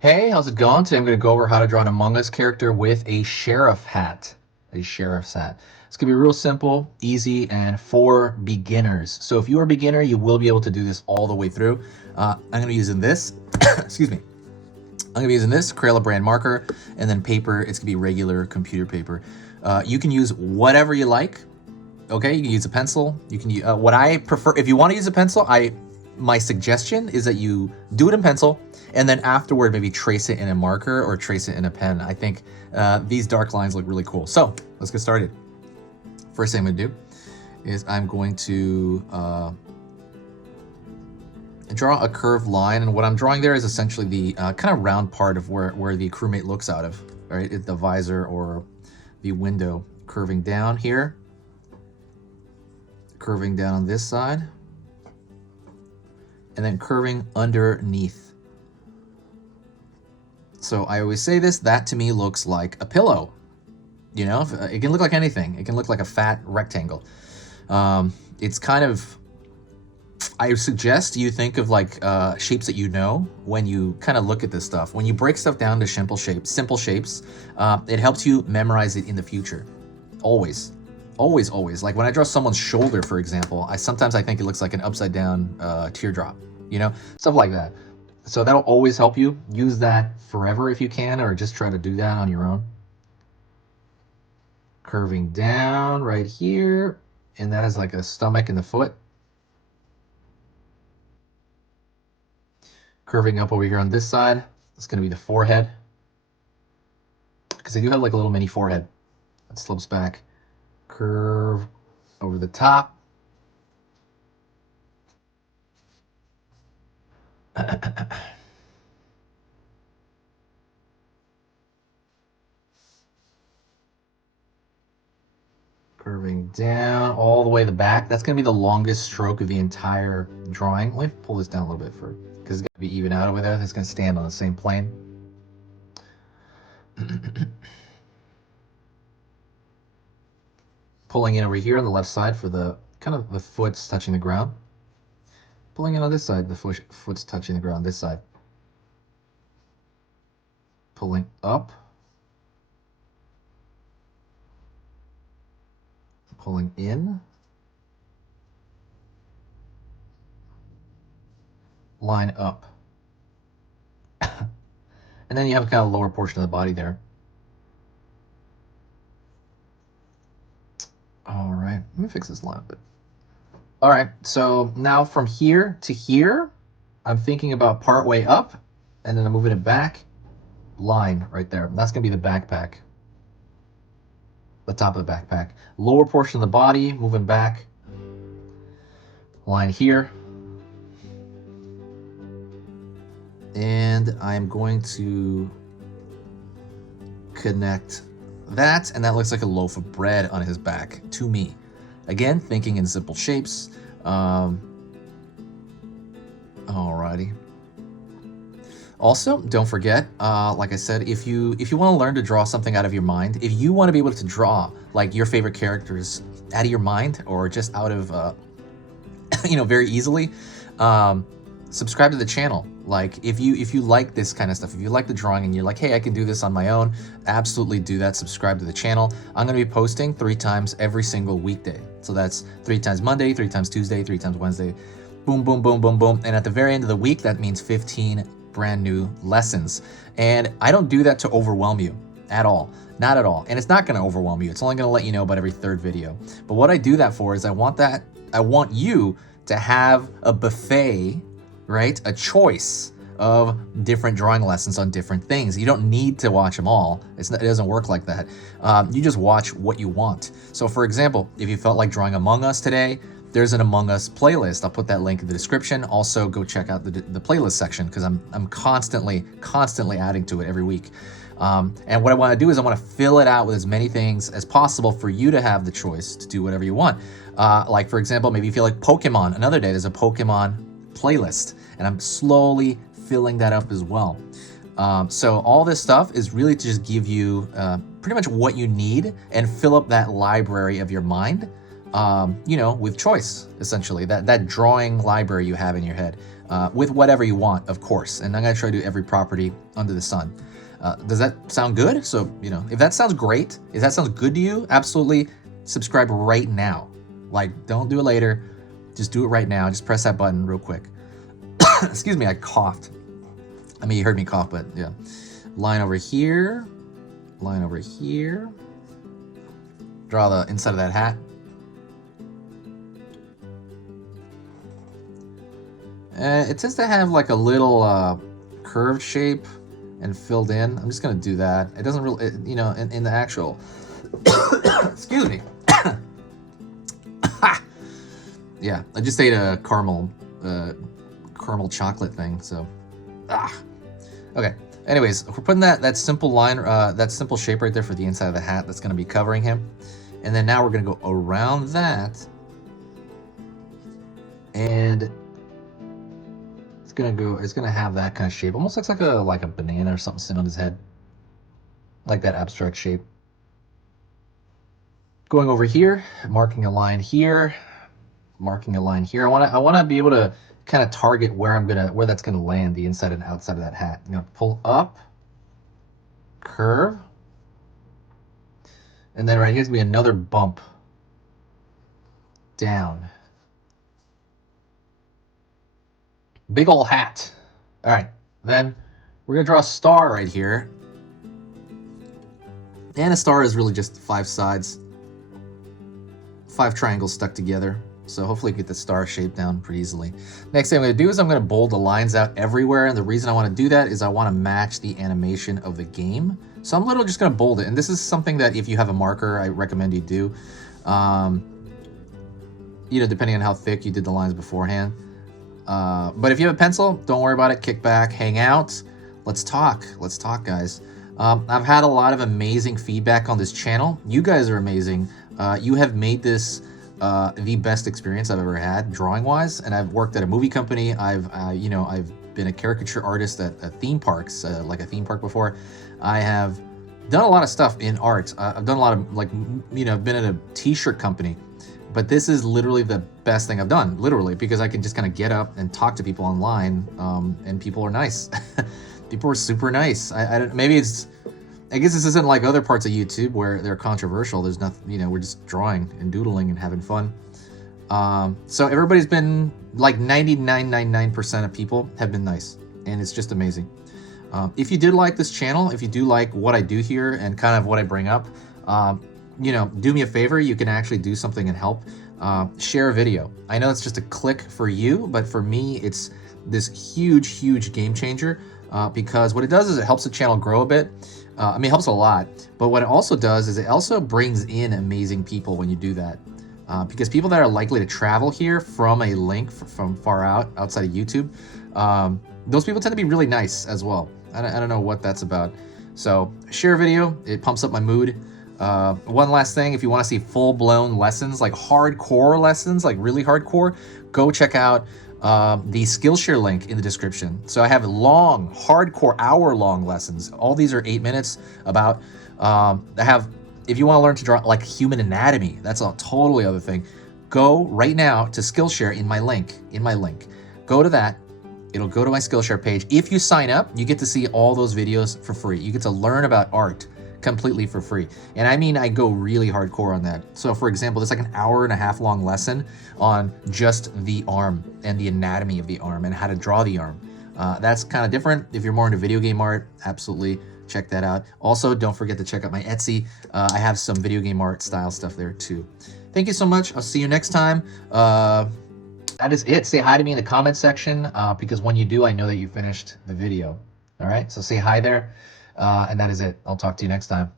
Hey, how's it going? Today I'm going to go over how to draw an Among Us character with a sheriff hat. A sheriff's hat. It's going to be real simple, easy, and for beginners. So if you're a beginner, you will be able to do this all the way through. I'm going to be using this. Excuse me. I'm going to be using this Crayola brand marker, and then paper. It's going to be regular computer paper. You can use whatever you like. Okay, you can use a pencil. You can use what I prefer. If you want to use a pencil, my suggestion is that you do it in pencil, and then afterward maybe trace it in a marker or trace it in a pen. I think these dark lines look really cool. So let's get started. First thing I'm gonna do is I'm going to draw a curved line, and what I'm drawing there is essentially the kind of round part of where the crewmate looks out of, right? The visor or the window, curving down here, curving down on this side, and then curving underneath. So I always say this, that to me looks like a pillow. You know, it can look like anything. It can look like a fat rectangle. It's kind of, I suggest you think of like shapes that you know when you kind of look at this stuff. When you break stuff down to simple shapes, it helps you memorize it in the future. Always. Always, always. Like when I draw someone's shoulder, for example, sometimes I think it looks like an upside down teardrop, you know, stuff like that. So that'll always help you. Use that forever if you can, or just try to do that on your own. Curving down right here, and that is like a stomach and the foot. Curving up over here on this side, it's going to be the forehead, because they do have like a little mini forehead that slopes back. Curve over the top. Curving down all the way to the back. That's going to be the longest stroke of the entire drawing. Let me pull this down a little bit because it's going to be even out over there. It's going to stand on the same plane. Pulling in over here on the left side for the kind of the foot's touching the ground. Pulling in on this side, the foot's touching the ground this side. Pulling up. Pulling in. Line up. And then you have kind of lower portion of the body there. All right, let me fix this line a bit. All right, so now from here to here, I'm thinking about part way up, and then I'm moving it back. Line right there. That's gonna be the backpack. The top of the backpack. Lower portion of the body, moving back. Line here. And I'm going to connect that, and that looks like a loaf of bread on his back to me. Again, thinking in simple shapes. Alrighty. Also, don't forget, like I said, if you want to learn to draw something out of your mind, if you want to be able to draw like your favorite characters out of your mind or just out of, very easily, subscribe to the channel. Like if you like this kind of stuff, if you like the drawing and you're like, hey, I can do this on my own, absolutely do that. Subscribe to the channel. I'm going to be posting 3 times every single weekday. So that's 3 times Monday, 3 times Tuesday, 3 times Wednesday. Boom, boom, boom, boom, boom. And at the very end of the week, that means 15 brand new lessons. And I don't do that to overwhelm you at all. Not at all. And it's not going to overwhelm you. It's only going to let you know about every 3rd video. But what I do that for is I want you to have a buffet, right? A choice of different drawing lessons on different things. You don't need to watch them all. It doesn't work like that. You just watch what you want. So for example, if you felt like drawing Among Us today, there's an Among Us playlist. I'll put that link in the description. Also go check out the playlist section, because I'm constantly adding to it every week. And what I want to do is I want to fill it out with as many things as possible for you to have the choice to do whatever you want. Like for example, maybe you feel like Pokemon. Another day there's a Pokemon playlist, and I'm slowly filling that up as well. So all this stuff is really to just give you pretty much what you need and fill up that library of your mind, with choice, essentially, that drawing library you have in your head. with whatever you want, of course. And I'm going to try to do every property under the sun. Does that sound good? So, you know, if that sounds great, if that sounds good to you, absolutely subscribe right now. Like, don't do it later. Just do it right now. Just press that button real quick. Excuse me, I coughed. I mean, you heard me cough, but yeah. Line over here. Line over here. Draw the inside of that hat. It tends to have like a little curved shape and filled in. I'm just gonna do that. It doesn't really, you know, in the actual, excuse me. Yeah, I just ate a caramel chocolate thing, so, Okay, anyways, we're putting that simple line, that simple shape right there for the inside of the hat that's gonna be covering him. And then now we're gonna go around that, and it's gonna have that kind of shape. Almost looks like a banana or something sitting on his head. Like that abstract shape. Going over here, marking a line here, marking a line here. I wanna be able to kind of target where that's gonna land, the inside and outside of that hat. I'm gonna pull up, curve, and then right here's gonna be another bump down. Big ol' hat. All right, then we're gonna draw a star right here. And a star is really just 5 sides, 5 triangles stuck together. So hopefully get the star shape down pretty easily. Next thing I'm gonna do is I'm gonna bold the lines out everywhere. And the reason I wanna do that is I wanna match the animation of the game. So I'm literally just gonna bold it. And this is something that if you have a marker, I recommend you do. You know, depending on how thick you did the lines beforehand. But if you have a pencil, don't worry about it. Kick back, hang out. Let's talk, guys. I've had a lot of amazing feedback on this channel. You guys are amazing. You have made this the best experience I've ever had drawing-wise. And I've worked at a movie company. I've been a caricature artist at theme parks, like a theme park before. I have done a lot of stuff in art. I've done a lot of, like, you know, I've been at a t-shirt company. But this is literally the best thing I've done, literally, because I can just kind of get up and talk to people online, and people are nice. People are super nice. I guess this isn't like other parts of YouTube where they're controversial. There's nothing, you know, we're just drawing and doodling and having fun. So everybody's been, like 99.99% of people have been nice, and it's just amazing. If you did like this channel, if you do like what I do here and kind of what I bring up, you know, do me a favor. You can actually do something and help. Share a video. I know it's just a click for you, but for me, it's this huge game changer, because what it does is it helps the channel grow a bit. I mean, it helps a lot, but what it also does is it also brings in amazing people when you do that. Because people that are likely to travel here from a link from far outside of YouTube, those people tend to be really nice as well. I don't know what that's about. So share a video. It pumps up my mood. One last thing, if you want to see full-blown lessons, like hardcore lessons, like really hardcore, go check out the Skillshare link in the description. So I have long, hardcore, hour-long lessons. All these are 8 minutes about, if you want to learn to draw like human anatomy, that's a totally other thing. Go right now to Skillshare in my link, Go to that. It'll go to my Skillshare page. If you sign up, you get to see all those videos for free. You get to learn about art completely for free. And I mean, I go really hardcore on that. So for example, there's like an 1.5 hour long lesson on just the arm and the anatomy of the arm and how to draw the arm. That's kind of different. If you're more into video game art, absolutely check that out. Also, don't forget to check out my Etsy. I have some video game art style stuff there too. Thank you so much. I'll see you next time. That is it. Say hi to me in the comment section, because when you do, I know that you finished the video. All right, so say hi there. And that is it. I'll talk to you next time.